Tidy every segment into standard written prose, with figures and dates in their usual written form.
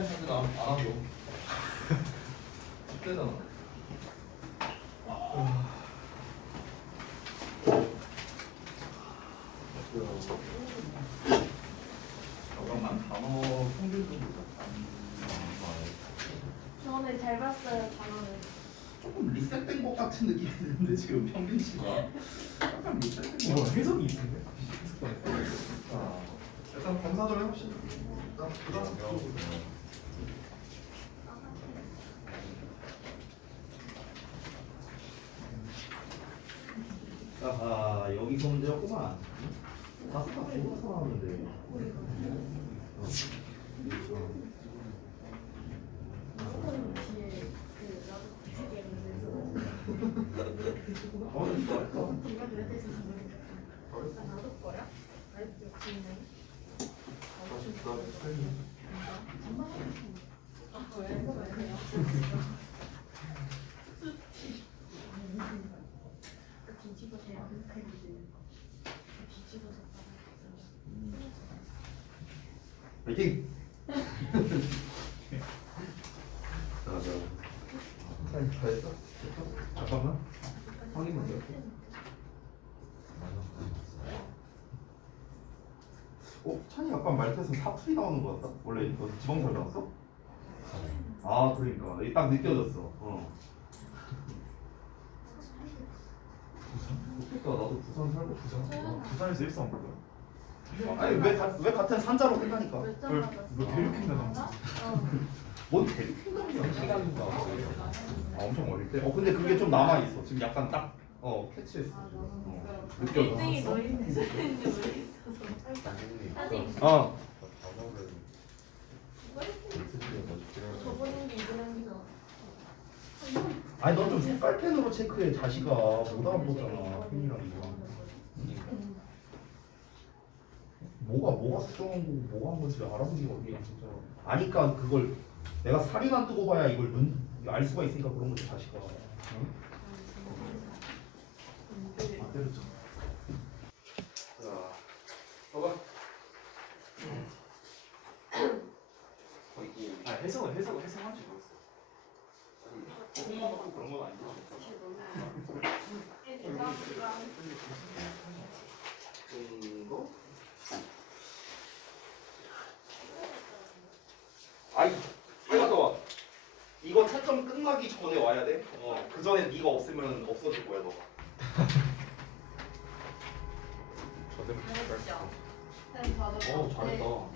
디자인 사진 안 하죠. 쉽대잖아. 잠깐만 단어 평균 좀 보자. 저는 잘 봤어요 단어는. 조금 리셋된 것 같은 느낌이 드는데 지금 평균치가 약간 리셋된 것 같아. 해석이 있는데? 자, 일단 검사 좀 해봅시다. 일단 부담스러워. 아하, 여기서 문제였구만. 다섯 번 죽어서 나오는데. 뒤에 그 나도 되게 어, 이거 할까? 이거 그래서 나도 거야? 아니 역시 있네. 파이팅! 자, 사인 다 했어? 잠깐만. 확인만 해. 찬이 아까 말투에서 사투리 나오는 거 같다. 원래 이거 지방살 나왔어? 아, 그러니까 이게 딱 느껴졌어. 그러니까 나도 부산 살고 부산에서 일산 온 거야? 아니 왜 같은 산자로 끝나니까. 몇점 받았어? 너 대륙행단 한 거? 뭔 대륙행단이야? 시간인가? 아 엄청 어릴 때? 근데 그게 좀 남아 있어. 지금 약간 딱 캐치했어. 아 너무 느껴져. 1등이 너희인지 소리인지 모르겠어서 사진 어. 저번인 게 이분한 게 아니 넌 좀 색깔 펜으로 체크해 자식아. 못 알아보잖아 펜이랑 이거. 뭐가 수정한 거고 뭐가 한 건지 알아보기가 어디야 진짜. 아니까 그걸 내가 사륜안 뜨고 봐야 이걸 알 수가 있으니까 그런 거지 자식아. 응? 안 때렸잖아. 자, 봐봐. 아 해석한지 모르겠어. 조금만 갖고 그런 건 아니고. 정도? 아이, 빨리 갔다 와. 이거 채점 끝나기 전에 와야 돼. 그 전에 네가 없으면 없어질 거야 너가. 잘했다.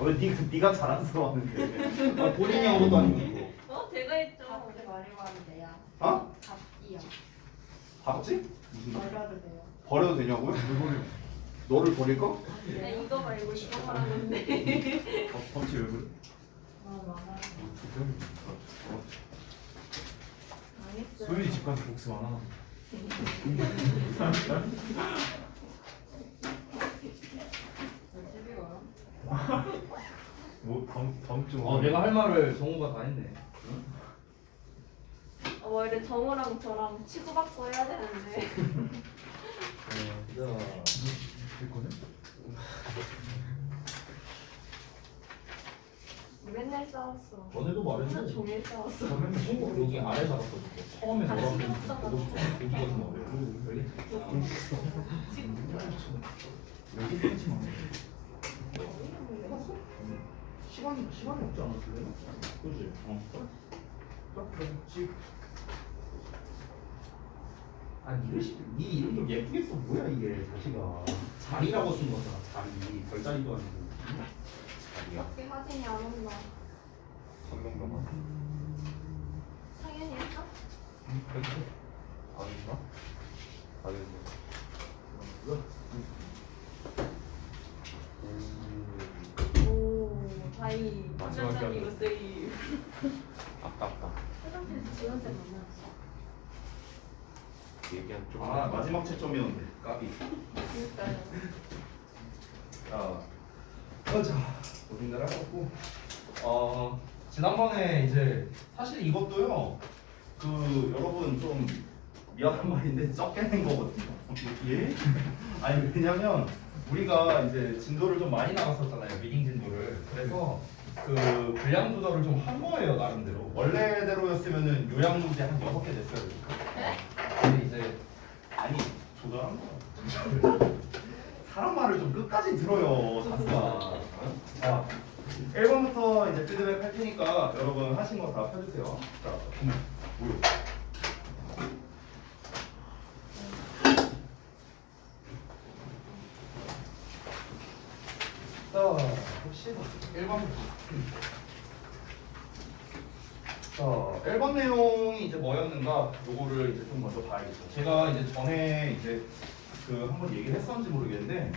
왜 네가 자랑스러웠는데? 본인이 한 것도 아니고 이거. 제가 했죠. 버리고 하면 돼요. 어? 밥이요. 봤지? 무슨 말? 버려도 돼요. 버려도 되냐고요? 너를 버릴까? 네, 이거 말고 이거 말하는데. 범치 왜 그래? 소윤이 집 가서 복수 안 하나? 집이 와요? 뭐 다음 주. 내가 할 말을 정우가 다 했네. 원래 정우랑 저랑 치고받고 해야 되는데. 됐거든? 맨날 싸웠어. 전에도 하루 말했는데 종일 싸웠어. 여기 아래 잡았거든. 처음에 같이 너랑 먹다가 보고 싶어. 고기가 좀 어려워. 여기 편지 마. 시간이 없지 않았을래? 그지? 그렇지. 네 이름 좀 예쁘게 써. 뭐야 이게 자식아. 자리라고 쓴 거잖아. 자리. 별자리도 아니고. 자리야. 밖에 사진이 안 온다. 선명담아. 상현이 했어? 아닌가? 아닌가? 오, 다이. 마지막에 완전 이거 세이. 아깝다. 화장실에서 지원생 만났어. 얘기한 좀. 마지막 채점이었는데. 까비. 그러니까요. 자, 어딘가를 하고. 지난번에 이제 사실 이것도요. 여러분 좀 미안한 말인데 적게 낸 거거든요. 예? 아니 왜냐면 우리가 이제 진도를 좀 많이 나갔었잖아요. 미팅 진도를. 그래서 그 분량 조절을 좀 한 거예요 나름대로. 원래대로였으면은 요양 문제 한 6개 냈어야 되니까. 근데 이제 아니 조절한 거야. 사람 말을 좀 끝까지 들어요 자스가. 자 1번부터 이제 피드백 할 테니까 여러분 하신 거 다 펴주세요. 자 뭐요? 자 봅시다. 1번부터. 자, 1번 내용이 이제 뭐였는가? 요거를 이제 좀 먼저 봐야겠죠. 제가 이제 전에 이제 그 한번 얘기를 했었는지 모르겠는데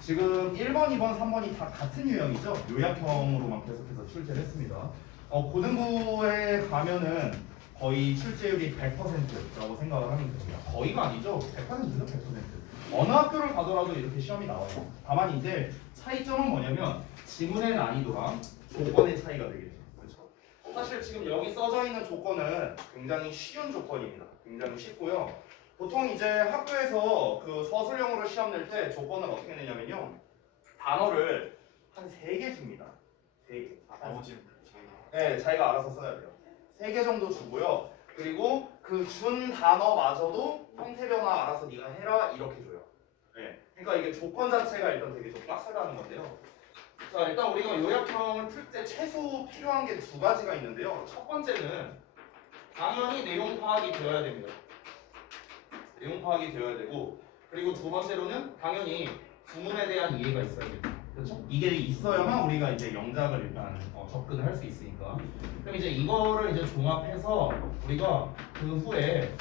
지금 1번, 2번, 3번이 다 같은 유형이죠. 요약형으로만 계속해서 출제를 했습니다. 고등부에 가면은 거의 출제율이 100%라고 생각을 하면 됩니다. 거의가 아니죠. 100%죠, 100%. 어느 학교를 가더라도 이렇게 시험이 나와요. 다만 이제 차이점은 뭐냐면 지문의 난이도랑 조건의 차이가 되겠죠. 그렇죠? 사실 지금 여기 써져 있는 조건은 굉장히 쉬운 조건입니다. 굉장히 쉽고요. 보통 이제 학교에서 그 서술형으로 시험 낼 때 조건을 어떻게 내냐면요. 단어를 한 3개 줍니다. 3개. 나머지 네, 자기가 알아서 써야 돼요. 3개 정도 주고요. 그리고 그 준 단어마저도 형태 변화 알아서 네가 해라 이렇게 줘요. 네. 그러니까 이게 조건 자체가 일단 되게 좀 빡세다는 건데요. 자, 일단 우리가 요약형을 풀 때 최소 필요한 게 2가지가 있는데요. 첫 번째는 당연히 내용 파악이 되어야 됩니다. 내용 파악이 되어야 되고, 그리고 두 번째로는 당연히 구문에 대한 이해가 있어야 됩니다. 그렇죠? 이게 있어야만 우리가 이제 영작을 일단 접근을 할 수 있으니까. 그럼 이제 이거를 이제 종합해서 우리가 그 후에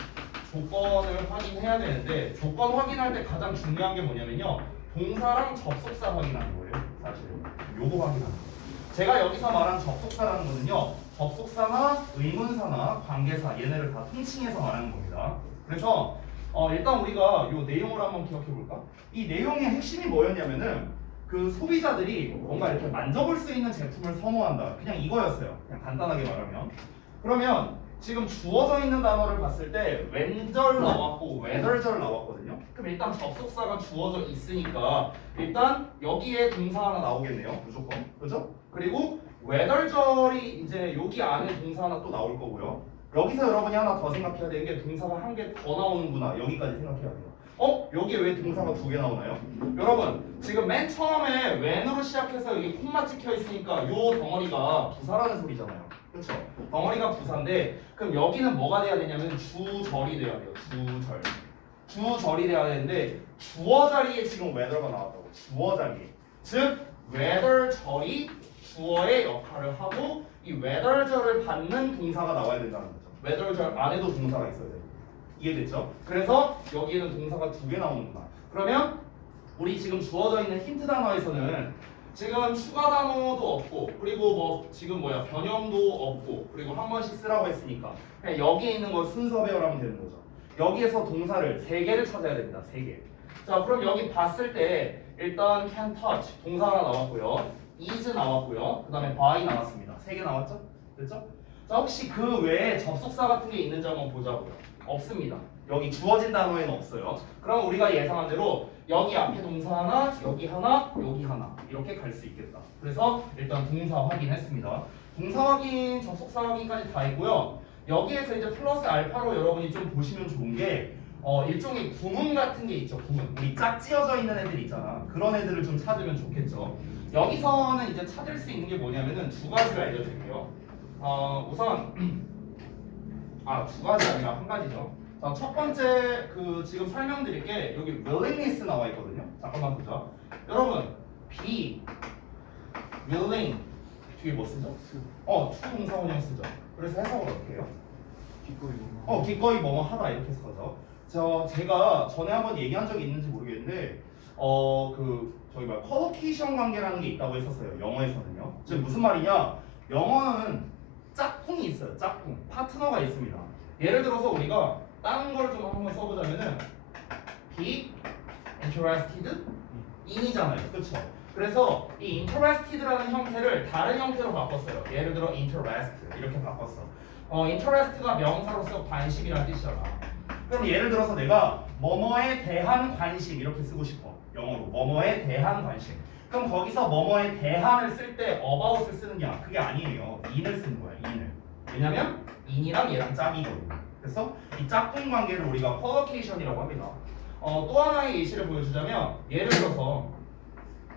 조건을 확인해야 되는데, 조건 확인할 때 가장 중요한 게 뭐냐면요. 동사랑 접속사 확인하는 거예요. 사실은 요거 확인하는 거예요. 제가 여기서 말한 접속사라는 거는요. 접속사나 의문사나 관계사 얘네를 다 통칭해서 말하는 겁니다. 그래서 일단 우리가 이 내용을 한번 기억해 볼까? 이 내용의 핵심이 뭐였냐면은 그 소비자들이 뭔가 이렇게 만져볼 수 있는 제품을 선호한다. 그냥 이거였어요. 그냥 간단하게 말하면. 그러면 지금 주어져 있는 단어를 봤을 때 when절 나왔고 whether절 나왔거든요. 그럼 일단 접속사가 주어져 있으니까 일단 여기에 동사 하나 나오겠네요. 무조건. 그죠? 그리고 whether절이 이제 여기 안에 동사 하나 또 나올 거고요. 여기서 여러분이 하나 더 생각해야 되는 게 동사가 한 개 더 나오는구나. 여기까지 생각해야 돼요. 여기에 왜 동사가 2개 나오나요? 여러분 지금 맨 처음에 when으로 시작해서 여기 콤마 찍혀 있으니까 요 덩어리가 부사라는 소리잖아요. 그렇죠? 덩어리가 부사인데 그럼 여기는 뭐가 돼야 되냐면 주절이 돼야 돼요. 주절. 주절이 돼야 되는데 주어 자리에 지금 whether가 나왔다고. 주어 자리에. 즉 whether절이 주어의 역할을 하고 이 whether절을 받는 동사가 나와야 된다는 거죠. whether절 안에도 동사가 있어야 돼요. 이해됐죠? 그래서 여기에는 동사가 2개 나오는구나. 그러면 우리 지금 주어져 있는 힌트 단어에서는 지금 추가 단어도 없고 그리고 뭐 지금 변형도 없고 그리고 한 번씩 쓰라고 했으니까 그냥 여기에 있는 거 순서 배열하면 되는 거죠. 여기에서 동사를 3개를 찾아야 됩니다. 3개. 자, 그럼 여기 봤을 때 일단 can touch 동사 하나 나왔고요. is 나왔고요. 그 다음에 by 나왔습니다. 3개 나왔죠? 됐죠? 자, 혹시 그 외에 접속사 같은 게 있는지 한번 보자고요. 없습니다. 여기 주어진 단어에는 없어요. 그럼 우리가 예상한 대로 여기 앞에 동사 하나, 여기 하나, 여기 하나 이렇게 갈 수 있겠다. 그래서 일단 동사 확인했습니다. 동사 확인, 접속사 확인까지 다 했고요. 여기에서 이제 플러스 알파로 여러분이 좀 보시면 좋은 게 일종의 구문 같은 게 있죠. 구문. 우리 짝지어져 있는 애들 있잖아. 그런 애들을 좀 찾으면 좋겠죠. 여기서는 이제 찾을 수 있는 게 뭐냐면은 2가지를 알려드릴게요. 우선 2가지 아니라 1가지죠. 자, 첫 번째 지금 설명드릴 게 여기 willingness 나와 있거든요. 잠깐만 보자. 여러분, be willing 뒤에 뭐 쓰죠? 추동사 원형 쓰죠. 그래서 해석을 어떻게 해요? 기꺼이 뭐뭐 하다 이렇게 쓰죠. 제가 전에 한번 얘기한 적이 있는지 모르겠는데 저기 컬로케이션 관계라는 게 있다고 했었어요. 영어에서는요. 즉 무슨 말이냐? 영어는 짝꿍이 있어요. 짝꿍. 파트너가 있습니다. 예를 들어서 우리가 다른 걸 좀 한번 써보자면은 be interested in이잖아요. 그렇죠? 그래서 이 interested라는 형태를 다른 형태로 바꿨어요. 예를 들어 interest 이렇게 바꿨어. interest가 명사로서 관심이라는 뜻이잖아. 그럼 예를 들어서 내가 뭐뭐에 대한 관심 이렇게 쓰고 싶어. 영어로 뭐뭐에 대한 관심. 그럼 거기서 뭐뭐에 대한을 쓸 때 about을 쓰는 게 그게 아니에요. in을 쓰는 거야. in을. 왜냐면 in이랑 얘랑 짝이거든요. 그래서 이 짝꿍 관계를 우리가 collocation이라고 합니다. 또 하나의 예시를 보여주자면 예를 들어서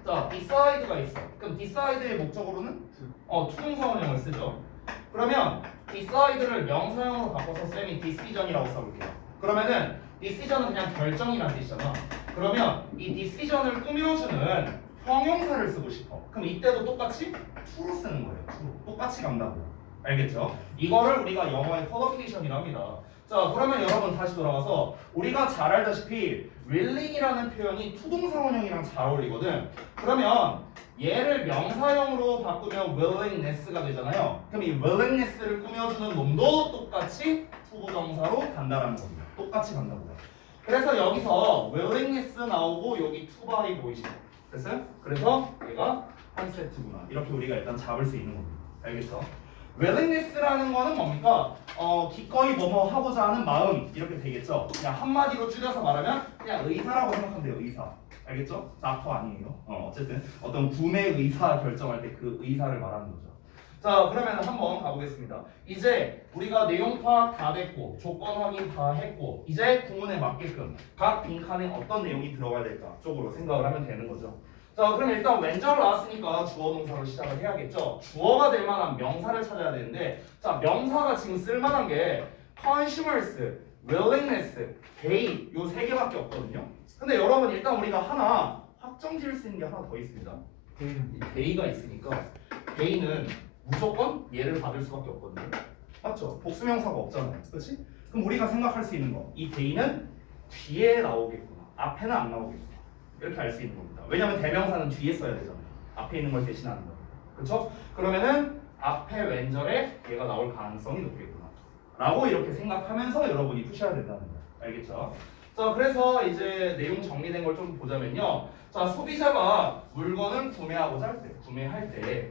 자 decide가 있어. 그럼 decide의 목적으로는 투동사원형을 쓰죠. 그러면 decide를 명사형으로 바꿔서 쌤이 decision이라고 써볼게요. 그러면은 decision은 그냥 결정이라는 뜻이잖아. 그러면 이 decision을 꾸며주는 형용사를 쓰고 싶어. 그럼 이때도 똑같이 to로 쓰는 거예요. to로. 똑같이 간다고. 알겠죠? 이거를 우리가 영어의 collocation이라고 합니다. 자, 그러면 여러분 다시 돌아가서 우리가 잘 알다시피 willing이라는 표현이 투동사원형이랑 잘 어울리거든. 그러면 얘를 명사형으로 바꾸면 willingness가 되잖아요. 그럼 이 willingness를 꾸며주는 놈도 똑같이 투부정사로 간다라는 겁니다. 똑같이 간다고요. 그래서 여기서 willingness 나오고 여기 to by 보이시죠? 됐어요? 그래서 얘가 한 세트구나. 이렇게 우리가 일단 잡을 수 있는 겁니다. 알겠죠? willingness라는 거는 뭡니까? 기꺼이 뭐뭐 하고자 하는 마음 이렇게 되겠죠? 그냥 한마디로 줄여서 말하면 그냥 의사라고 생각하면 돼요. 의사. 알겠죠? 닥터 아니에요. 어쨌든 어떤 구매 의사 결정할 때 그 의사를 말하는 거죠. 자, 그러면 한번 가보겠습니다. 이제 우리가 내용 파악 다 됐고 조건 확인 다 했고 이제 구문에 맞게끔 각 빈칸에 어떤 내용이 들어가야 될까 쪽으로 생각을 하면 되는 거죠. 자, 그럼 일단 왼절 나왔으니까 주어 동사로 시작을 해야겠죠. 주어가 될 만한 명사를 찾아야 되는데 자, 명사가 지금 쓸 만한 게 consumers, willingness, pay 요 세 개밖에 없거든요. 근데 여러분 일단 우리가 하나 확정 지을 수 있는 게 하나 더 있습니다. pay가 있으니까 pay는 무조건 얘를 받을 수밖에 없거든요. 맞죠? 복수명사가 없잖아요. 그렇지? 그럼 우리가 생각할 수 있는 거 이 pay는 뒤에 나오겠구나. 앞에는 안 나오겠구나. 이렇게 알 수 있는 겁니다. 왜냐면 대명사는 뒤에 써야 되잖아요. 앞에 있는 걸 대신하는 거. 그렇죠? 그러면은 앞에 왼절에 얘가 나올 가능성이 높겠구나. 라고 이렇게 생각하면서 여러분이 푸셔야 된다는 거예요. 알겠죠? 자, 그래서 이제 내용 정리된 걸 좀 보자면요. 자, 소비자가 물건을 구매할 때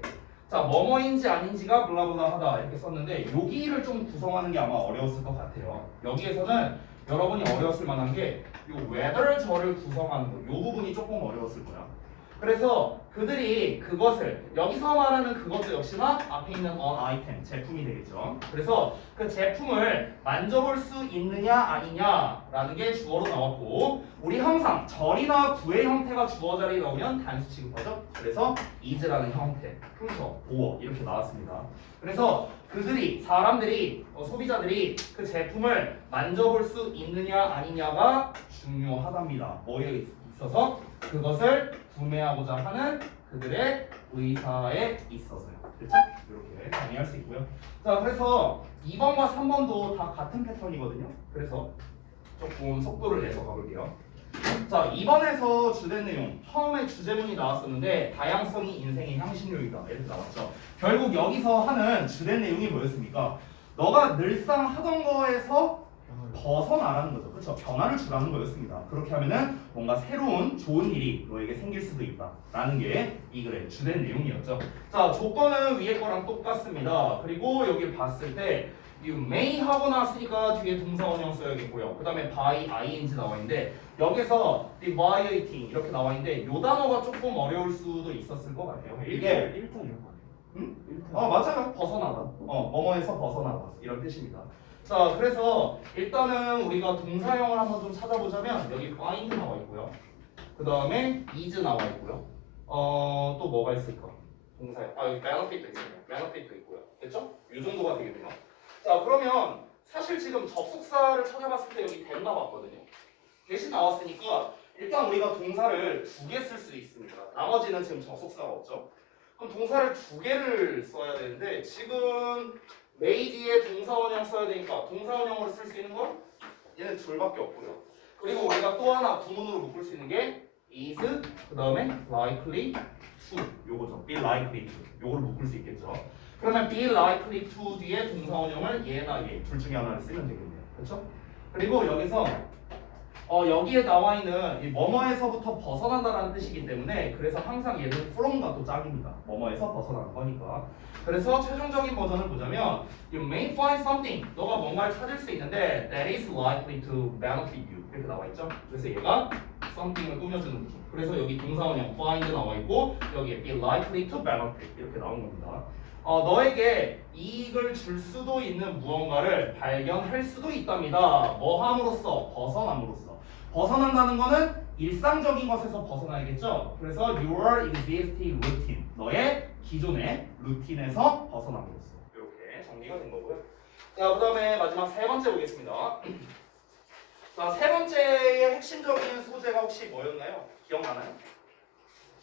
자, 뭐뭐인지 아닌지가 블라블라 하다 이렇게 썼는데 여기를 좀 구성하는 게 아마 어려웠을 것 같아요. 여기에서는 여러분이 어려웠을 만한 게 요 whether 저를 구성하는 거, 요 부분이 조금 어려웠을 거야. 그래서 그들이 그것을 여기서 말하는 그것도 역시나 앞에 있는 an item 제품이 되겠죠. 그래서 그 제품을 만져볼 수 있느냐 아니냐라는 게 주어로 나왔고 우리 항상 절이나 구의 형태가 주어 자리에 나오면 단수 취급하죠. 그래서 is라는 형태, 순서, 보어 이렇게 나왔습니다. 그래서 그들이 사람들이 소비자들이 그 제품을 만져볼 수 있느냐 아니냐가 중요하답니다. 뭐에 있어서 그것을 구매하고자 하는 그들의 의사에 있어서요. 그렇죠? 이렇게 정리할 수 있고요. 자, 그래서 2번과 3번도 다 같은 패턴이거든요. 그래서 조금 속도를 내서 가볼게요. 자, 2번에서 주된 내용 처음에 주제문이 나왔었는데 다양성이 인생의 향신료이다 이렇게 나왔죠. 결국 여기서 하는 주된 내용이 뭐였습니까? 너가 늘상 하던 거에서 벗어나라는 거죠. 그렇죠? 변화를 주라는 거였습니다. 그렇게 하면은 뭔가 새로운 좋은 일이 너에게 생길 수도 있다라는 게 이 글의 주된 내용이었죠. 자, 조건은 위에 거랑 똑같습니다. 그리고 여기 봤을 때 you may 하고 나왔으니까 뒤에 동사원형 써야겠고요. 그 다음에 by ing 나와 있는데 여기서 deviating 이렇게 나와 있는데 요 단어가 조금 어려울 수도 있었을 것 같아요. 이게 1타 이런 거 아니에요? 응? 맞아요. 벗어나다. 뭐뭐에서 벗어나다 이런 뜻입니다. 자, 그래서 일단은 우리가 동사형을 한번 좀 찾아보자면 여기 find 나와 있고요. 그 다음에 is 나와 있고요. 또 뭐가 있을까? 동사형. 여기 benefit도 있습니다. benefit도 있고요. 됐죠? 이 정도가 되겠네요. 자, 그러면 사실 지금 접속사를 찾아봤을 때 여기 된 나왔거든요. 대신 나왔으니까 일단 우리가 동사를 두 개 쓸 수 있습니다. 나머지는 지금 접속사가 없죠. 그럼 동사를 두 개를 써야 되는데 지금 may 뒤에 동사원형 써야 되니까 동사원형으로 쓸 수 있는 건 얘는 둘밖에 없고요. 그리고 우리가 또 하나 구문으로 묶을 수 있는 게 is 그 다음에 likely to 요거죠. be likely to 요거를 묶을 수 있겠죠. 그러면 be likely to 뒤에 동사원형을 얘나 얘 둘 중에 하나를 쓰면 되겠네요. 그렇죠? 그리고 여기서 여기에 나와 있는 이 뭐뭐에서부터 벗어난다라는 뜻이기 때문에 그래서 항상 얘는 from과 또 짝입니다. 뭐뭐에서 벗어나는 거니까. 그래서 최종적인 버전을 보자면 you may find something 너가 뭔가를 찾을 수 있는데 that is likely to benefit you 이렇게 나와 있죠. 그래서 얘가 something을 꾸며주는 거죠. 그래서 여기 동사원형 find 나와 있고 여기에 be likely to benefit 이렇게 나온 겁니다. 너에게 이익을 줄 수도 있는 무언가를 발견할 수도 있답니다. 뭐 함으로써? 벗어남으로써. 벗어난다는 거는 일상적인 것에서 벗어나야겠죠. 그래서 your existing routine, 너의 기존의 루틴에서 벗어남으로써. 이렇게 정리가 된 거고요. 자, 그 다음에 마지막 세 번째 보겠습니다. 자, 세 번째의 핵심적인 소재가 혹시 뭐였나요? 기억나나요?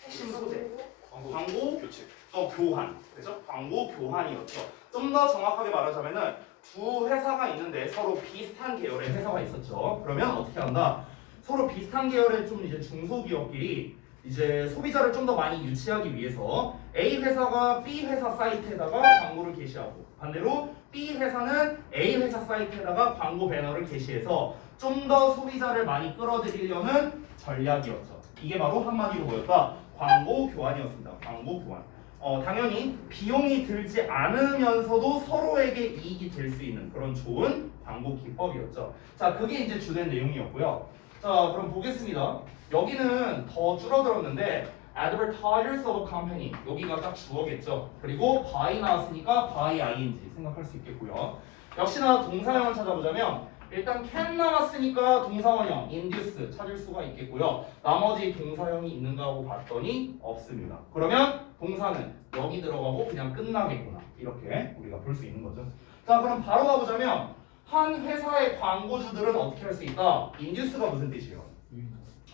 핵심 소재. 광고 교체. 교환. 그죠? 광고 교환이었죠. 좀 더 정확하게 말하자면은 두 회사가 있는데 서로 비슷한 계열의 회사가 있었죠. 그러면 어떻게 한다? 서로 비슷한 계열의 좀 이제 중소기업끼리 이제 소비자를 좀 더 많이 유치하기 위해서 A 회사가 B 회사 사이트에다가 광고를 게시하고 반대로 B 회사는 A 회사 사이트에다가 광고 배너를 게시해서 좀 더 소비자를 많이 끌어들이려는 전략이었죠. 이게 바로 한마디로 뭐였다? 광고 교환이었습니다. 광고 교환. 당연히 비용이 들지 않으면서도 서로에게 이익이 될 수 있는 그런 좋은 광고 기법이었죠. 자, 그게 이제 주된 내용이었고요. 자, 그럼 보겠습니다. 여기는 더 줄어들었는데 advertisers of a company 여기가 딱 주어겠죠. 그리고 by 나왔으니까 by ing 생각할 수 있겠고요. 역시나 동사형을 찾아보자면 일단 can 나왔으니까 동사원형 induce 찾을 수가 있겠고요. 나머지 동사형이 있는가 하고 봤더니 없습니다. 그러면 동사는 여기 들어가고 그냥 끝나겠구나. 이렇게 우리가 볼 수 있는 거죠. 자, 그럼 바로 가보자면 한 회사의 광고주들은 어떻게 할 수 있다? induce가 무슨 뜻이에요?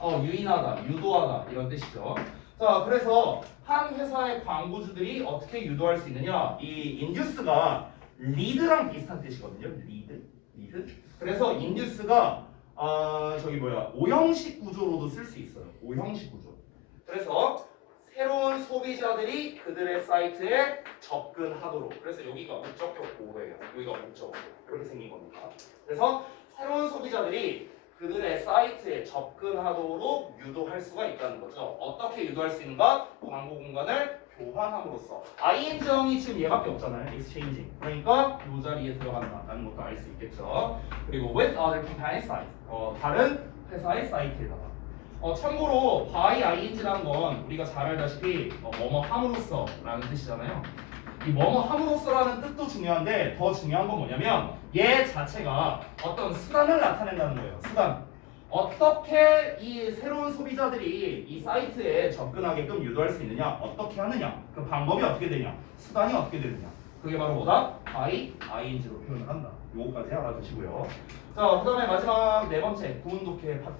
유인하다, 유도하다 이런 뜻이죠. 자, 그래서 한 회사의 광고주들이 어떻게 유도할 수 있느냐? 이 induce가 lead랑 비슷한 뜻이거든요. lead. 그래서 induce가 오형식 구조로도 쓸 수 있어요. 오형식 구조. 그래서 새로운 소비자들이 그들의 사이트에 접근하도록. 그래서 여기가 목적격 보호예요. 여기가 목적. 이렇게 생긴 겁니다. 그래서 새로운 소비자들이 그들의 사이트에 접근하도록 유도할 수가 있다는 거죠. 어떻게 유도할 수 있는가? 광고 공간을 교환함으로써. ing형이 지금 얘밖에 없잖아요. exchanging. 그러니까 이 자리에 들어간다는 것도 알 수 있겠죠. 그리고 with other company site. 다른 회사의 사이트에다가. 참고로 by ing라는 건 우리가 잘 알다시피 뭐뭐 함으로써 라는 뜻이잖아요. 이 뭐뭐 함으로써라는 뜻도 중요한데 더 중요한 건 뭐냐면 얘 자체가 어떤 수단을 나타낸다는 거예요. 수단. 어떻게 이 새로운 소비자들이 이 사이트에 접근하게끔 유도할 수 있느냐? 어떻게 하느냐? 그 방법이 어떻게 되냐? 수단이 어떻게 되느냐? 그게 바로 뭐다? by ing로 표현을 한다. 요거까지 알아두시고요. 자, 그 다음에 마지막 네 번째 구문독해 파트.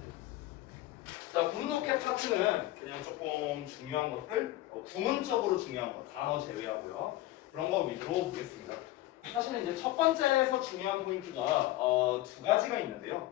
자, 구문독해 파트는 그냥 조금 중요한 것들, 구문적으로 중요한 것, 단어 제외하고요. 그런 거 위주로 보겠습니다. 사실은 이제 첫 번째에서 중요한 포인트가 두 가지가 있는데요.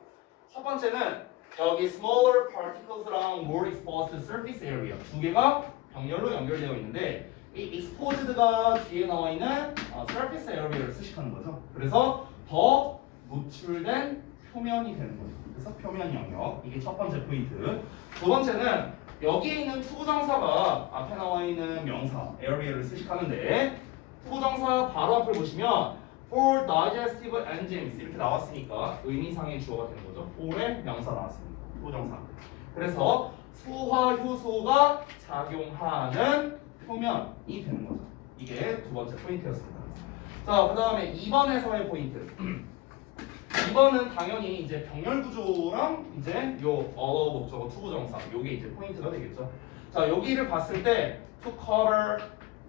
첫 번째는 여기 smaller particles랑 more exposed surface area 두 개가 병렬로 연결되어 있는데 이 exposed가 뒤에 나와 있는 surface area를 수식하는 거죠. 그래서 더 노출된 표면이 되는 거죠. 그래서 표면 영역 이게 첫 번째 포인트. 두 번째는 여기에 있는 투부정사가 앞에 나와 있는 명사 area를 수식하는데 투부정사 바로 앞을 보시면 for digestive enzymes 이렇게 나왔으니까 의미상의 주어가 되는 거죠. for의 명사 나왔습니다. 투부정사. 그래서 소화 효소가 작용하는 표면이 되는 거죠. 이게 두 번째 포인트였습니다. 자, 그 다음에 2번에서의 포인트. 2번은 당연히 이제 병렬 구조랑 이제 요 어로 목적어 투부정사 요게 이제 포인트가 되겠죠. 자, 여기를 봤을 때 to cover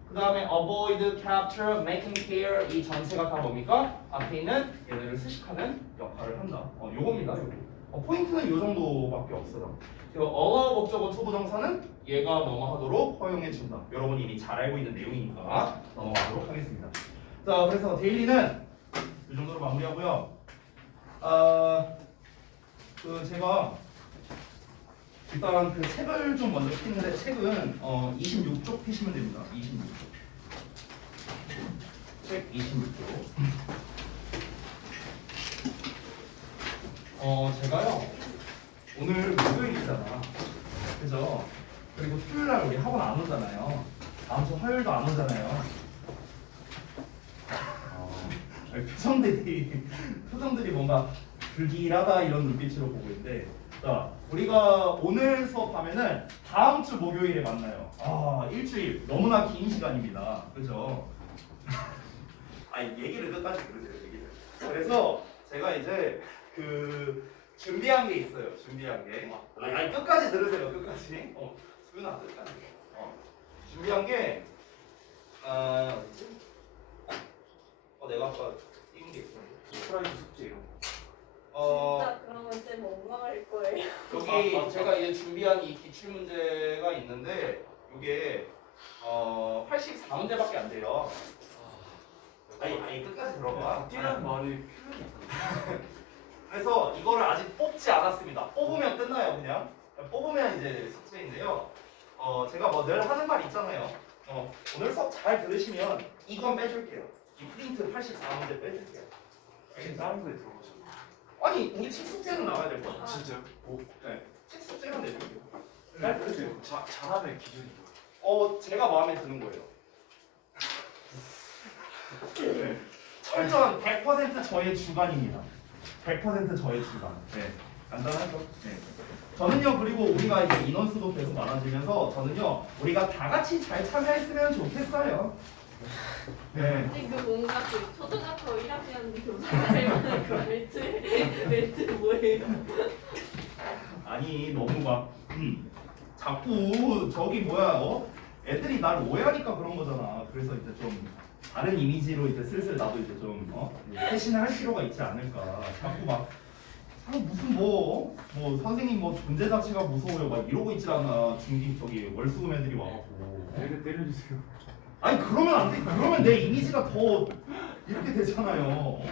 그 다음에 avoid, capture, making care 이 전체가 다 뭡니까? 앞에 있는 얘네를 수식하는 역할을 한다. 요겁니다. 요거. 포인트는 요 정도밖에 없어요. 요 allow 목적어 투부정사는 얘가 뭐뭐 하도록 허용해 준다. 여러분 이미 잘 알고 있는 내용이니까 넘어가도록 하겠습니다. 자, 그래서 데일리는 이 정도로 마무리하고요. 제가 일단 그 책을 좀 먼저 피는데 책은 26쪽 피시면 됩니다. 26쪽. 책 26쪽. 제가요 오늘 목요일이잖아. 그죠? 그리고 토요일날 우리 학원 안 오잖아요. 다음 주 화요일도 안 오잖아요. 표정들이 뭔가 불길하다 이런 눈빛으로 보고 있는데, 자 우리가 오늘 수업하면은 다음 주 목요일에 만나요. 아 일주일 너무나 긴 시간입니다. 그죠? 아니 얘기를 끝까지 들으세요. 얘기를. 그래서 제가 이제 그 준비한 게 있어요. 준비한 게. 아니 끝까지 들으세요. 끝까지. 수빈아 끝까지. 준비한 게 어디지? 내가 아까 띄운 게 있었는데. 프라이드 숙제 이런 거. 진짜 그러면 쌤 엉망할 거예요. 여기 제가 이제 준비한 이 기출 문제가 있는데 이게 84문제밖에 안 돼요. 아니 끝까지 들어봐. 뛰는 말이 표현이 약간. 그래서 이거를 아직 뽑지 않았습니다. 뽑으면 끝나요, 그냥. 뽑으면 이제 숙제인데요. 제가 뭐 늘 하는 말 있잖아요. 오늘 수업 잘 들으시면 이건 빼줄게요. 이 프린트 84문제 빼줄게요. 혹시 다른 거에 들어보셨나요? 아니 우리 책 숙제는 나와야 될 거야. 진짜요? 네, 책 숙제는 내줄게요. 잘 들으세요. 잘하는 기준이 뭐예요? 제가 마음에 드는 거예요. 네. 철저한 100% 저의 주관입니다. 100% 저의 주관. 네. 간단하죠? 네. 저는요, 그리고 우리가 이제 인원수도 계속 많아지면서 저는요, 우리가 다 같이 잘 참여했으면 좋겠어요. 네. 근데 그 뭔가 그 초등학교 1학년 교사가 할만한 그 멘트 뭐예요? 아니, 너무 막, 자꾸 저기 뭐야, 애들이 날 오해하니까 그런 거잖아. 그래서 이제 좀 다른 이미지로 이제 슬슬 나도 이제 좀 회신을 할 필요가 있지 않을까. 자꾸 막 무슨 뭐 선생님 뭐 존재 자체가 무서워요 막 이러고 있질 않아. 중딩 저기 월수금 애들이 와갖고. 때려주세요. 아니 그러면 안 돼. 그러면 내 이미지가 더 이렇게 되잖아요.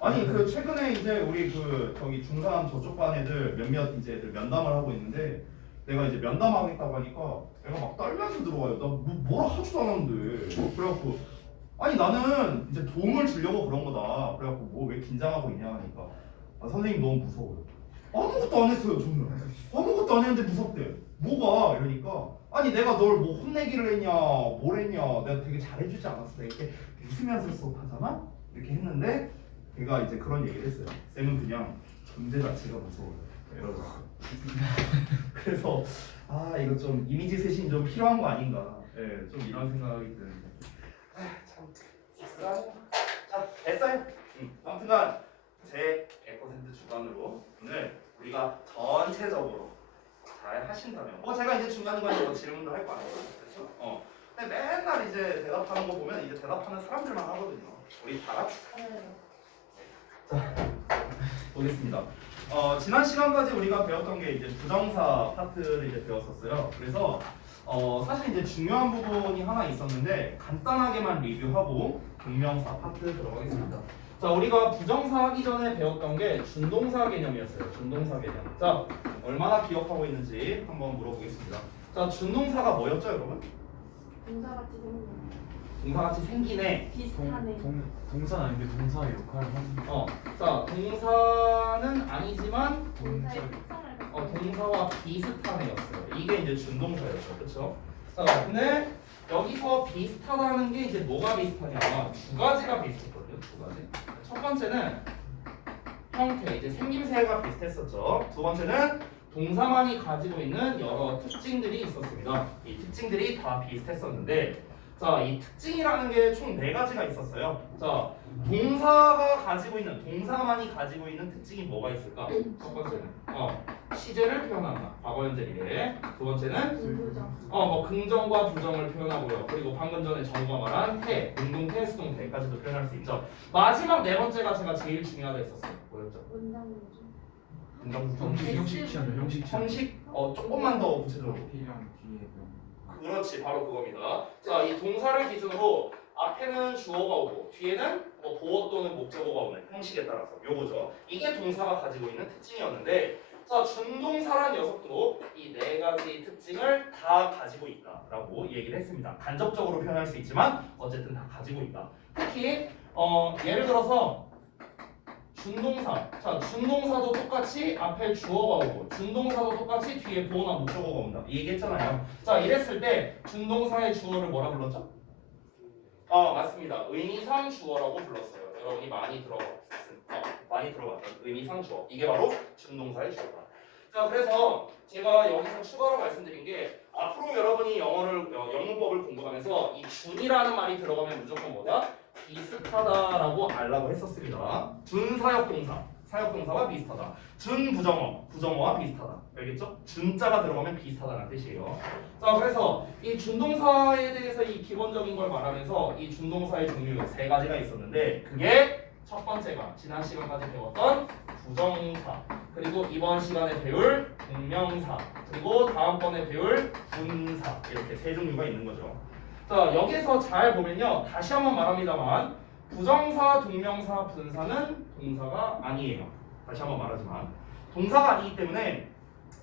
아니 그 최근에 이제 우리 그 저기 중3 저쪽 반 애들 몇몇 이제 애들 면담을 하고 있는데 내가 이제 면담하겠다고 하니까 애가 막 떨면서 들어와요. 나 뭐라 하지도 않았는데. 그래갖고 아니 나는 이제 도움을 주려고 그런 거다. 그래갖고 뭐 왜 긴장하고 있냐 하니까 선생님 너무 무서워요. 아무것도 안 했어요 저는. 아무것도 안 했는데 무섭대. 뭐가? 이러니까 아니 내가 널 뭐 혼내기를 했냐 뭘 했냐 내가 되게 잘해주지 않았어. 내가 이렇게 웃으면서 수업하잖아? 이렇게 했는데 걔가 이제 그런 얘기를 했어요. 쌤은 그냥 존재 자체가 무서워요. 이러고. 그래서 이거 좀 이미지 쇄신이 좀 필요한 거 아닌가. 예, 좀 이런 생각이 드는데. 참 씁쓸하네요. 자, 됐어요. 아무튼간 제 100% 주관으로 오늘 우리가 전체적으로 잘 하신다면 제가 이제 중간중간에 뭐 질문도 할 거 아니에요. 그렇죠? 근데 맨날 이제 대답하는 거 보면 이제 대답하는 사람들만 하거든요. 우리 다 같이 보겠습니다. 지난 시간까지 우리가 배웠던 게 이제 부정사 파트를 이제 배웠었어요. 그래서 사실 이제 중요한 부분이 하나 있었는데 간단하게만 리뷰하고 분명사 파트 들어가겠습니다. 자, 우리가 부정사 하기 전에 배웠던 게 준동사 개념이었어요. 준동사 개념. 자, 얼마나 기억하고 있는지 한번 물어보겠습니다. 자, 준동사가 뭐였죠, 여러분? 동사같이 생긴 동사같이 생기네. 비슷하네. 동사는 아닌데 동사의 역할을 하는. 자, 동사는 아니지만 동사의 특성을 갖고 동사와 비슷한 애였어요. 이게 이제 준동사였죠, 그렇죠? 자, 근데 여기서 비슷하다는 게 이제 뭐가 비슷하냐? 두 가지가 비슷했거든요. 두 가지. 첫 번째는 형태, 이제 생김새가 비슷했었죠. 두 번째는 동사만이 가지고 있는 여러 특징들이 있었습니다. 이 특징들이 다 비슷했었는데, 자, 이 특징이라는 게 총 네 가지가 있었어요. 자, 동사만이 가지고 있는 특징이 뭐가 있을까? 첫 번째는 시제를 표현한다. 과거 현재 미래. 두 번째는 분부정. 뭐 긍정과 부정을 표현하고요. 그리고 방금 전에 정과 말한 태, 능동태, 수동태까지도 표현할 수 있죠. 마지막 네 번째가 제가 제일 중요하다 했었어요. 뭐였죠? 문장문정. 긍정, 부정, 형식 취하는 형식 취하는. 형식? 조금만 더 구체적으로. P랑 D에 그렇지, 바로 그겁니다. 자, 이 동사를 기준으로 앞에는 주어가 오고 뒤에는 뭐 보어 또는 목적어가 오는 형식에 따라서 요거죠. 이게 동사가 가지고 있는 특징이었는데, 자, 준동사란 녀석도 이 네 가지 특징을 다 가지고 있다라고 얘기를 했습니다. 간접적으로 표현할 수 있지만 어쨌든 다 가지고 있다. 특히 예를 들어서 준동사. 자, 준동사도 똑같이 앞에 주어가 오고 준동사도 똑같이 뒤에 보어나 목적어가 온다. 이 얘기했잖아요. 자, 이랬을 때 준동사의 주어를 뭐라 불렀죠? 맞습니다. 의미상 주어라고 불렀어요. 여러분이 많이 들어봤을 많이 들어봤던 의미상 주어. 이게 바로 준동사의 주어다. 자, 그래서 제가 여기서 추가로 말씀드린 게 앞으로 여러분이 영문법을 공부하면서 이 준이라는 말이 들어가면 무조건 뭐다? 비슷하다라고 알라고 했었습니다. 준사역 동사, 사역 동사와 비슷하다. 준 부정어와 비슷하다. 알겠죠? 준자가 들어가면 비슷하다는 뜻이에요. 자, 그래서 이 준동사에 대해서 이 기본적인 걸 말하면서 이 준동사의 종류 세 가지가 있었는데 그게 첫 번째가 지난 시간까지 배웠던 부정사, 그리고 이번 시간에 배울 동명사, 그리고 다음번에 배울 분사, 이렇게 세 종류가 있는 거죠. 자, 여기서 잘 보면요, 다시 한번 말합니다만 부정사, 동명사, 분사는 동사가 아니에요. 다시 한번 말하지만 동사가 아니기 때문에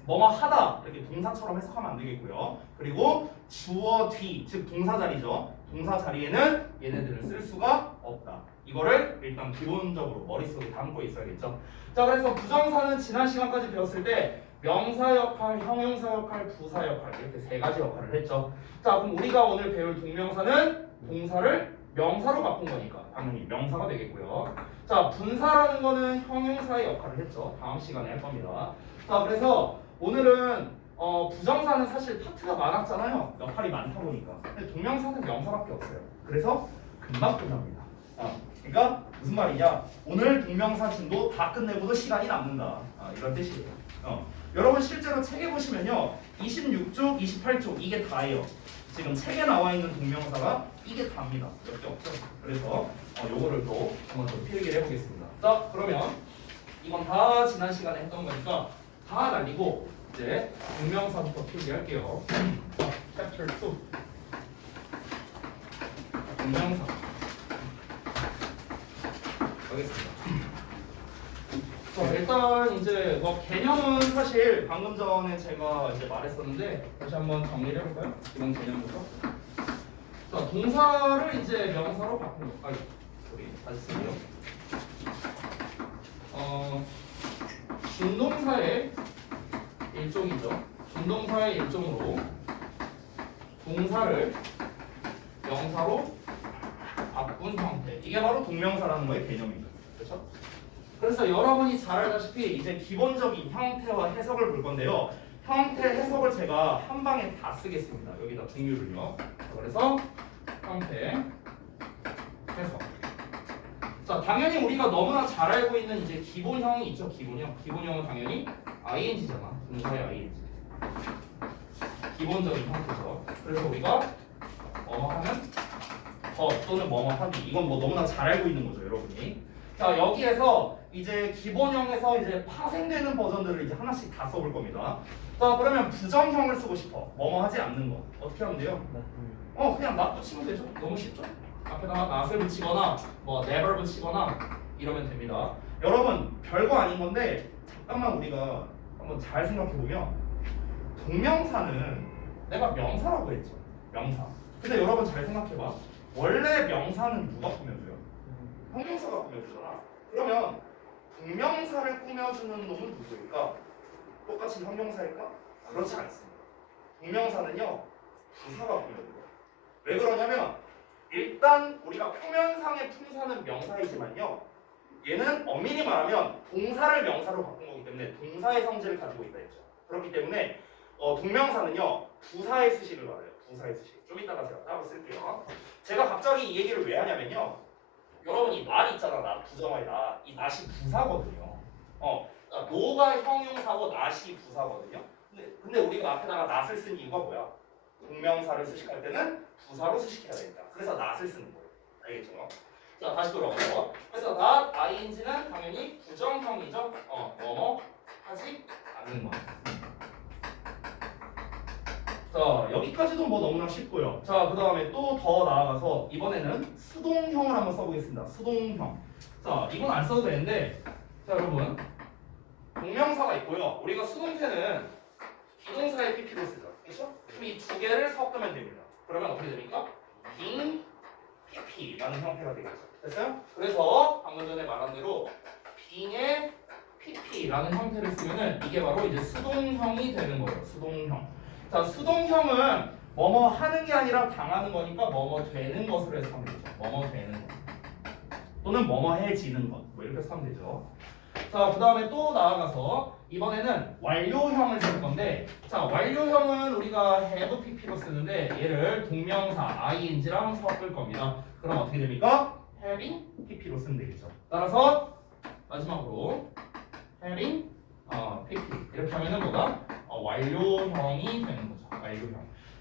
뭐뭐 하다 이렇게 동사처럼 해석하면 안 되겠고요. 그리고 주어 뒤, 즉 동사 자리죠. 동사 자리에는 얘네들을 쓸 수가 없다. 이거를 일단 기본적으로 머릿속에 담고 있어야겠죠. 자, 그래서 부정사는 지난 시간까지 배웠을 때 명사 역할, 형용사 역할, 부사 역할 이렇게 세 가지 역할을 했죠. 자, 그럼 우리가 오늘 배울 동명사는 동사를 명사로 바꾼 거니까 당연히 명사가 되겠고요. 자, 분사라는 거는 형용사의 역할을 했죠. 다음 시간에 할 겁니다. 자, 그래서 오늘은 부정사는 사실 파트가 많았잖아요. 역할이 많다 보니까. 근데 동명사는 명사밖에 없어요. 그래서 금방 끝납니다. 그러니까 무슨 말이냐? 오늘 동명사 준도 다 끝내고도 시간이 남는다. 이런 뜻이에요. 여러분 실제로 책에 보시면요, 26쪽, 28쪽 이게 다예요. 지금 책에 나와 있는 동명사가 이게 다입니다. 몇 개 없죠? 그래서 요거를 또 한번 좀 필기를 해보겠습니다. 자, 그러면 이건 다 지난 시간에 했던 거니까 다 날리고 이제 동명사부터 필기할게요. 자, 챕터 2 동명사 하겠습니다. 자, 일단 이제 뭐 개념은 사실 방금 전에 제가 이제 말했었는데 다시 한번 정리를 해볼까요? 이런 개념부터. 자, 동사를 이제 명사로 바꾼 거. 우리 다시 쓰고요. 준동사의 일종이죠. 준동사의 일종으로 동사를 명사로 바꾼 형태. 이게 바로 동명사라는 거의 개념이죠. 그렇죠? 그래서 여러분이 잘 알다시피 이제 기본적인 형태와 해석을 볼 건데요. 형태 해석을 제가 한 방에 다 쓰겠습니다. 여기다 중류를요. 그래서 형태 해석. 자, 당연히 우리가 너무나 잘 알고 있는 이제 기본형이 있죠. 기본형. 기본형은 당연히 ing잖아. 동사의 ing. 기본적인 형태죠. 그래서 우리가 뭐뭐 하면 더 또는 뭐뭐 하기. 이건 뭐 너무나 잘 알고 있는 거죠, 여러분이. 자, 여기에서 이제 기본형에서 이제 파생되는 버전들을 이제 하나씩 다 써볼 겁니다. 자, 그러면 부정형을 쓰고 싶어. 뭐뭐 하지 않는 거. 어떻게 하면 돼요? 그냥 not 붙이면 되죠. 너무 쉽죠? 앞에다가 not을 붙이거나 뭐 never 붙이거나 이러면 됩니다. 여러분, 별거 아닌 건데 잠깐만 우리가 한번 잘 생각해 보면 동명사는 내가 명사라고 했죠. 명사. 근데 여러분 잘 생각해 봐. 원래 명사는 누가 꾸며줘요? 형용사가 꾸며주잖아. 그러면 동명사를 꾸며주는 놈은 누구일까? 똑같이 형용사일까? 그렇지 않습니다. 동명사는요, 부사가 꾸며줘요. 왜 그러냐면 일단 우리가 표면상의 품사는 명사이지만요, 얘는 엄밀히 말하면 동사를 명사로 바꾼 거기 때문에 동사의 성질을 가지고 있다 했죠. 그렇기 때문에 동명사는요, 부사의 수식을 받아요. 부사의 수식. 좀 이따가 제가 따로 쓸게요. 제가 갑자기 이 얘기를 왜 하냐면요, 여러분이 날 있잖아, 나 부정어의 나. 이 낫이 부사거든요. 노가 형용사고 낫이 부사거든요. 근데 우리가 앞에다가 낫을 쓴 이유가 뭐야? 동명사를 수식할 때는 부사로 수식해야 된다. 그래서 낫을 쓰는 거예요. 알겠죠? 자, 다시 돌아가서. 그래서 not ing는 당연히 부정형이죠. 뭐뭐 하지 않는 거. 자, 여기까지도 뭐 너무나 쉽고요. 자, 그 다음에 또 더 나아가서 이번에는 수동형을 한번 써보겠습니다. 수동형. 자, 이건 안 써도 되는데, 자, 여러분, 동명사가 있고요. 우리가 수동태는 비동사의 pp로 쓰죠. 그렇죠? 그럼 이 두 개를 섞으면 됩니다. 그러면 어떻게 됩니까? 빙 pp라는 형태가 되겠죠. 됐어요? 그래서 방금 전에 말한 대로 빙의 pp라는 형태를 쓰면은 이게 바로 이제 수동형이 되는 거예요. 수동형. 자, 수동형은 뭐뭐 하는 게 아니라 당하는 거니까 뭐뭐 되는 것으로 해석하면 되죠. 뭐뭐 되는 거. 또는 뭐뭐해지는 것. 뭐 이렇게 쓰면 되죠. 자, 그 다음에 또 나아가서 이번에는 완료형을 쓸 건데, 자, 완료형은 우리가 have pp로 쓰는데 얘를 동명사 ing랑 섞을 겁니다. 그럼 어떻게 됩니까? having pp로 쓰면 되겠죠. 따라서 마지막으로 having pp 이렇게 하면은 뭐가 완료형이 되는 거죠. 완료형.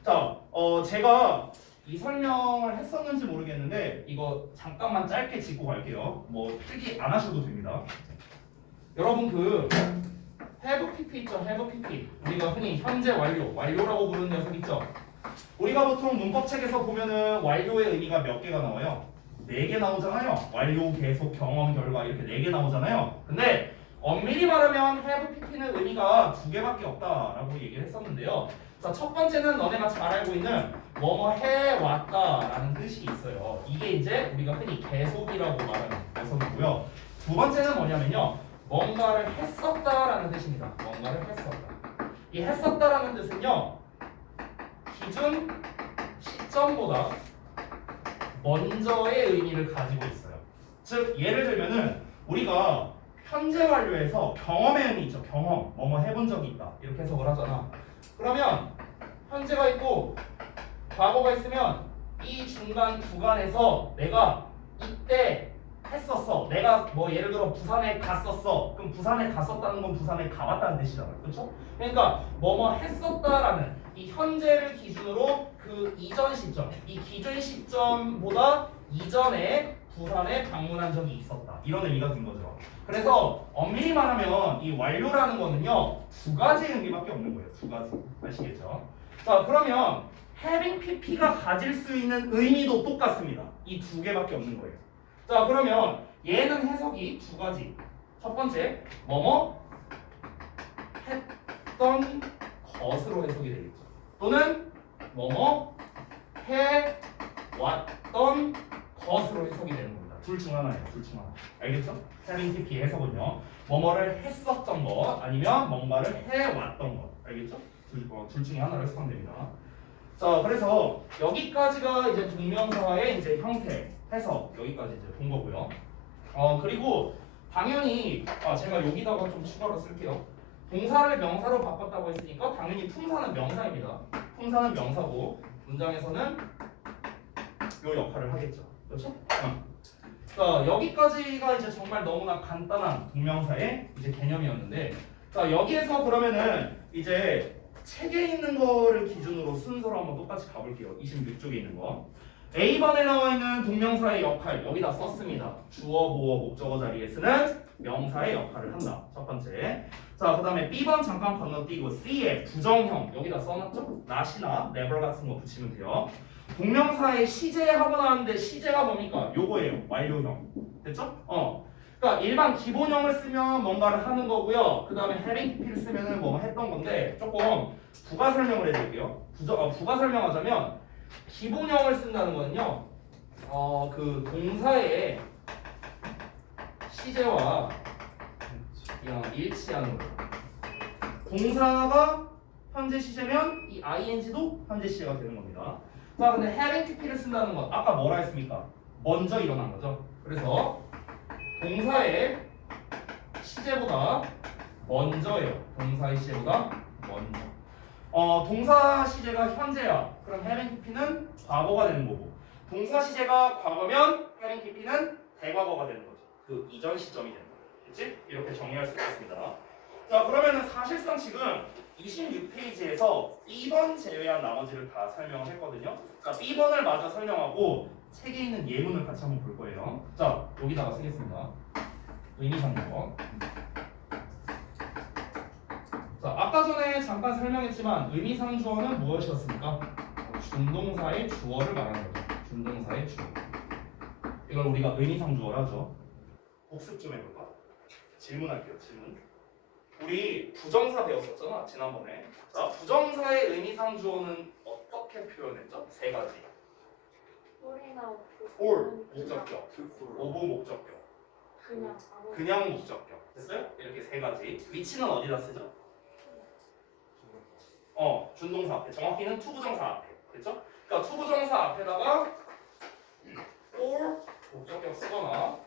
자, 제가 이 설명을 했었는지 모르겠는데 이거 잠깐만 짧게 짚고 갈게요. 뭐 필기 안 하셔도 됩니다. 여러분 그 have pp 있죠? have pp 우리가 흔히 현재 완료라고 부르는 녀석 있죠? 우리가 보통 문법책에서 보면은 완료의 의미가 몇 개가 나와요? 4개 나오잖아요. 완료, 계속, 경험, 결과 이렇게 4개 나오잖아요. 근데 엄밀히 말하면 have pp는 의미가 2개밖에 없다라고 얘기를 했었는데요. 자, 첫 번째는 너네가 잘 알고 있는 뭐뭐 해왔다라는 뜻이 있어요. 이게 이제 우리가 흔히 계속이라고 말하는 녀석이고요. 두 번째는 뭐냐면요. 뭔가를 했었다라는 뜻입니다. 뭔가를 했었다. 이 했었다라는 뜻은요. 기준 시점보다 먼저의 의미를 가지고 있어요. 즉 예를 들면은 우리가 현재 완료에서 경험의 의미 있죠. 경험. 뭐뭐 해본 적이 있다. 이렇게 해석을 하잖아. 그러면 현재가 있고 과거가 있으면 이 중간 구간에서 내가 이때 했었어. 내가 뭐 예를 들어 부산에 갔었어. 그럼 부산에 갔었다는 건 부산에 가봤다는 뜻이잖아요. 그렇죠? 그러니까 뭐뭐 했었다라는 이 현재를 기준으로 그 이전 시점, 이 기준 시점보다 이전에 부산에 방문한 적이 있었다. 이런 의미가 든 거죠. 그래서 엄밀히 말하면 이 완료라는 거는요 2가지 의미밖에 없는 거예요. 2가지. 아시겠죠? 자, 그러면 having pp가 가질 수 있는 의미도 똑같습니다. 이 2개밖에 없는 거예요. 자, 그러면 얘는 해석이 2가지. 첫 번째, 뭐뭐 했던 것으로 해석이 되겠죠. 또는 뭐뭐 해왔던 것으로 해석이 되는 겁니다. 둘 중 하나예요. 둘 중 하나. 알겠죠? having pp 해석은요. 뭐뭐를 했었던 것 아니면 뭔가를 해왔던 것. 알겠죠? 둘 중에 하나를 해석하면 됩니다. 자, 그래서 여기까지가 이제 동명사의 이제 형태 해석 여기까지 이제 본 거고요. 그리고 당연히 제가 여기다가 좀 추가로 쓸게요. 동사를 명사로 바꿨다고 했으니까 당연히 품사는 명사입니다. 품사는 명사고 문장에서는 요 역할을 하겠죠. 그렇죠? 자, 여기까지가 이제 정말 너무나 간단한 동명사의 이제 개념이었는데, 자, 여기에서 그러면은 이제 책에 있는 거를 기준으로 순서로 한번 똑같이 가볼게요. 26쪽에 있는 거. A번에 나와 있는 동명사의 역할 여기다 썼습니다. 주어, 보어, 목적어 자리에 쓰는 명사의 역할을 한다. 첫 번째. 자, 그 다음에 B번 잠깐 건너뛰고 C의 부정형 여기다 써놨죠? not이나 never 같은 거 붙이면 돼요. 동명사의 시제하고 나왔는데 시제가 뭡니까? 요거예요. 완료형. 됐죠? 그러니까 일반 기본형을 쓰면 뭔가를 하는 거고요. 그 다음에 having pp를 쓰면은 뭐 했던 건데 조금 부가 설명을 해드릴게요. 부가 설명하자면 기본형을 쓴다는 거는요. 그 동사의 시제와 그냥 일치하는 거예요. 동사가 현재 시제면 이 ing도 현재 시제가 되는 겁니다. 자, 근데 having pp를 쓴다는 건 아까 뭐라 했습니까? 먼저 일어난 거죠. 그래서 동사의 시제보다 먼저예요. 동사의 시제보다 먼저. 동사 시제가 현재야. 그럼 having pp는 과거가 되는 거고. 동사 시제가 과거면 having pp는 대과거가 되는 거죠. 그 이전 시점이 되는 거죠. 그렇지? 이렇게 정리할 수 있습니다. 자, 그러면은 사실상 지금 26페이지에서 B번 제외한 나머지를 다 설명을 했거든요. 자, B번을 마저 설명하고 책에 있는 예문을 같이 한번 볼 거예요. 자, 여기다가 쓰겠습니다. 의미상주어. 자, 아까 전에 잠깐 설명했지만 의미상주어는 무엇이었습니까? 준동사의 주어를 말하는 거죠. 준동사의 주어. 이걸 우리가 의미상주어라 하죠. 복습 좀 해볼까? 질문할게요. 질문. 우리 부정사 배웠었잖아, 지난번에. 자, 부정사의 의미상주어는 어떻게 표현했죠? 3가지. 꼴이나 or 목적격, 오브 목적격, 그냥 아무 그냥 목적격. 됐어요? 이렇게 3가지. 위치는 어디다 쓰죠? 준동사 앞에. 정확히는 투부정사 앞에. 그렇죠? 그러니까 투부정사 앞에다가 or 목적격 쓰거나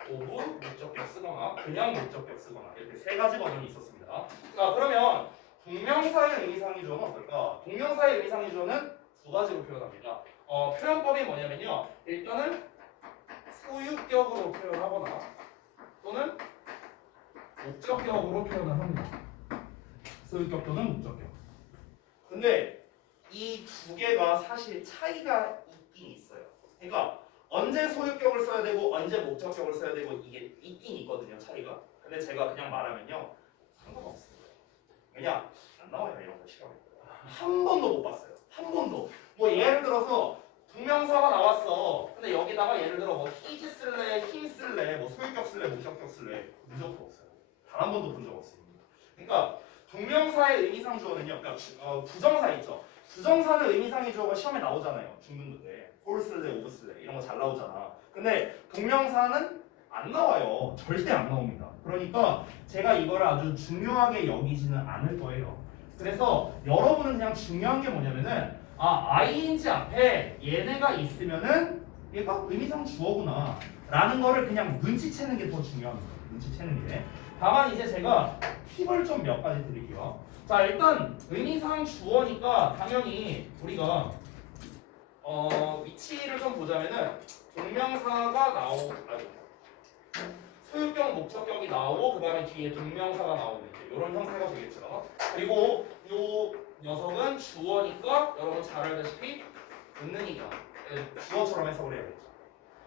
그냥 목적격 쓰거나 이렇게 세 가지 버전이 있었습니다. 자 그러면 동명사의 의미상의 주어는 어떨까? 동명사의 의미상의 주어는 두 가지로 표현합니다. 표현법이 뭐냐면요. 일단은 소유격으로 표현하거나 또는 목적격으로 표현을 합니다. 소유격 또는 목적격. 근데 이 두 개가 사실 차이가 있긴 있어요. 그러니까 언제 소유격을 써야 되고 언제 목적격을 써야 되고 이게 있긴 있거든요. 차이가. 근데 제가 그냥 말하면요. 상관없습니다. 왜냐? 안 나와요. 이런 거 시험에. 한 번도 못 봤어요. 한 번도. 뭐 예를 들어서 동명사가 나왔어. 근데 여기다가 예를 들어 뭐 히즈 쓸래, 힘 쓸래, 뭐 소유격 쓸래, 목적격 쓸래 무조건 없어요. 단 한 번도 본 적 없습니다. 그러니까 동명사의 의미상 주어는요. 그러니까 부정사 있죠. 부정사는 의미상의 주어가 시험에 나오잖아요. 중등부 때. for 쓸래, of 쓸래 이런 거 잘 나오잖아. 근데 동명사는 안 나와요. 절대 안 나옵니다. 그러니까 제가 이거를 아주 중요하게 여기지는 않을 거예요. 그래서 여러분은 그냥 중요한 게 뭐냐면은 ing 앞에 얘네가 있으면은 얘가 의미상 주어구나 라는 거를 그냥 눈치채는 게 더 중요합니다. 눈치채는 게. 다만 이제 제가 팁을 좀 몇 가지 드릴게요. 자 일단 의미상 주어니까 당연히 우리가 위치를 좀 보자면은 동명사가 소유격 목적격이 나오고 그 다음에 뒤에 동명사가 나오는 이런 형태가 되겠죠. 그리고 요 녀석은 주어니까 여러분 잘 알다시피 있느니까 주어처럼 해석을 해야겠죠.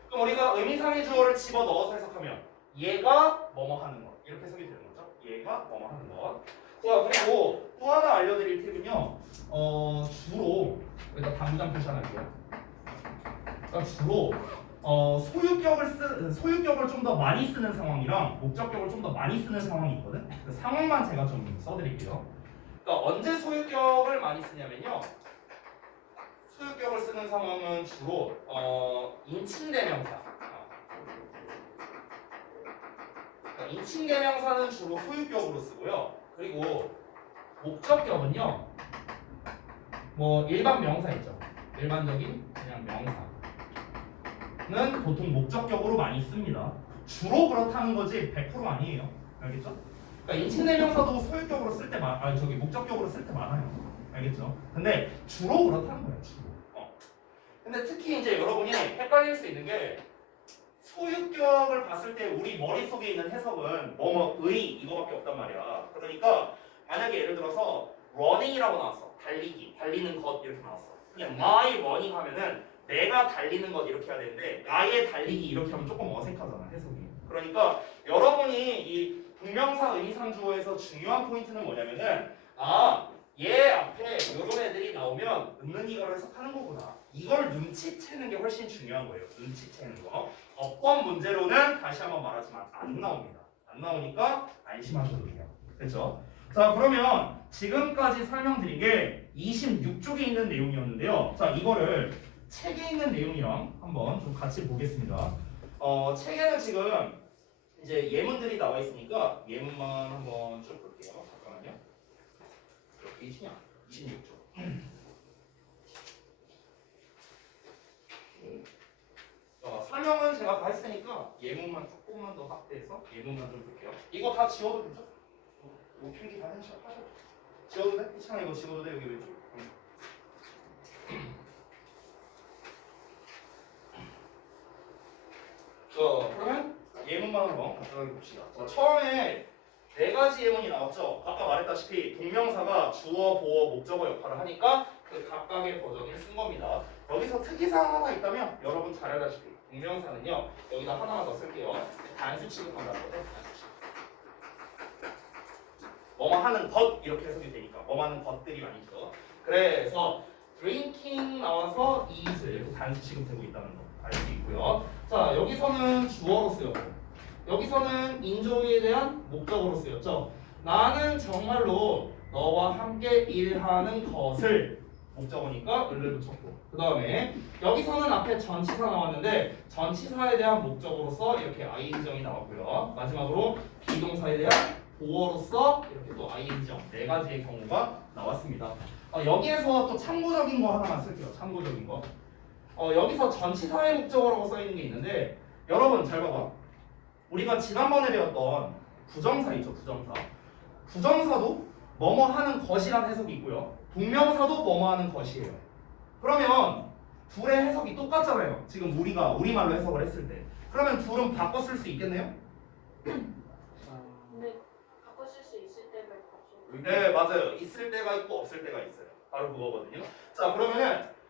그럼 우리가 의미상의 주어를 집어 넣어서 해석하면 얘가 뭐뭐 하는 것 이렇게 해석이 되는 거죠. 얘가 뭐뭐 하는 것. 자 그리고 또 하나 알려드릴 팁은요. 주로 일단 당구장 표시 하나 할게요. 그러니까 주로 소유격을 좀 더 많이 쓰는 상황이랑 목적격을 좀 더 많이 쓰는 상황이 있거든. 그 상황만 제가 좀 써드릴게요. 그러니까 언제 소유격을 많이 쓰냐면요. 소유격을 쓰는 상황은 주로 인칭대명사. 그러니까 인칭대명사는 주로 소유격으로 쓰고요. 그리고 목적격은요. 뭐 일반 명사 있죠. 일반적인 그냥 명사는 보통 목적격으로 많이 씁니다. 주로 그렇다는 거지 100% 아니에요. 알겠죠? 그러니까 인칭대명사도 소유격으로 쓸 때 목적격으로 쓸 때 많아요. 알겠죠? 근데 주로 그렇다는 거예요. 주로. 근데 특히 이제 여러분이 헷갈릴 수 있는 게 소유격을 봤을 때 우리 머릿속에 있는 해석은 뭐뭐의 이거밖에 없단 말이야. 그러니까 만약에 예를 들어서 running이라고 나왔어. 달리기, 달리는 것 이렇게 나왔어. 그냥 my running 하면은 내가 달리는 것 이렇게 해야 되는데 나의 달리기 이렇게 하면 조금 어색하잖아 해석이. 그러니까 여러분이 이 동명사 의미상 주어에서 중요한 포인트는 뭐냐면은 얘 앞에 이런 애들이 나오면 있는 이거를 해석하는 거구나. 이걸 눈치채는 게 훨씬 중요한 거예요. 눈치채는 거. 어법 문제로는 다시 한번 말하지만 안 나옵니다. 안 나오니까 안심하셔도 돼요. 그렇죠? 자 그러면 지금까지 설명드린 게 26쪽에 있는 내용이었는데요. 자 이거를 책에 있는 내용이랑 한번 좀 같이 보겠습니다. 책에는 지금 이제 예문들이 나와 있으니까 예문만 한번 쭉 볼게요. 잠깐만요. 몇 페이지냐? 26쪽. 설명은 제가 다 했으니까 예문만 조금만 더 확대해서 예문만 좀 볼게요. 이거 다 지워도 되죠? 이거 필기 다 하셔도 지워도 돼? 이창아 이거 지워도 돼? 여기 왼쪽. 그러면 예문만 한번 간단하게 봅시다. 처음에 네 가지 예문이 나왔죠. 아까 말했다시피 동명사가 주어, 보어, 목적어 역할을 하니까 그 각각의 버전을 쓴 겁니다. 여기서 특이사항 하나 있다면 여러분 잘 알다시피 동명사는요. 여기다 하나만 더 쓸게요. 단수 취급한다는 거죠. 단수 취급. 뭐뭐 하는 것 이렇게 해석이 되니까 뭐뭐 하는 것들이 아니죠. 그래서 drinking 나와서 is 이렇게 단수 취급되고 있다는 거 알 수 있고요. 자 여기서는 주어로 쓰였고 여기서는 인조위에 대한 목적어로 쓰였죠. 나는 정말로 너와 함께 일하는 것을 목적어니까 을을 붙였고 그 다음에 여기서는 앞에 전치사 나왔는데 전치사에 대한 목적어로서 이렇게 ing정이 나왔고요. 마지막으로 비동사에 대한 보어로서 이렇게 또 ing정 네 가지의 경우가 나왔습니다. 여기에서 또 참고적인 거 하나만 쓸게요. 참고적인 거. 여기서 전치사의 목적어라고 써있는 게 있는데 여러분 잘 봐봐. 우리가 지난번에 배웠던 부정사 있죠, 부정사. 부정사도 뭐뭐 하는 것이란 해석이 있고요. 동명사도 뭐뭐 하는 것이에요. 그러면 둘의 해석이 똑같잖아요. 지금 우리가 우리말로 해석을 했을 때. 그러면 둘은 바꿔 쓸 수 있겠네요? 근데 바꿔 쓸 수 있을 때가 바꿔. 네, 맞아요. 있을 때가 있고 없을 때가 있어요. 바로 그거거든요. 자, 그러면은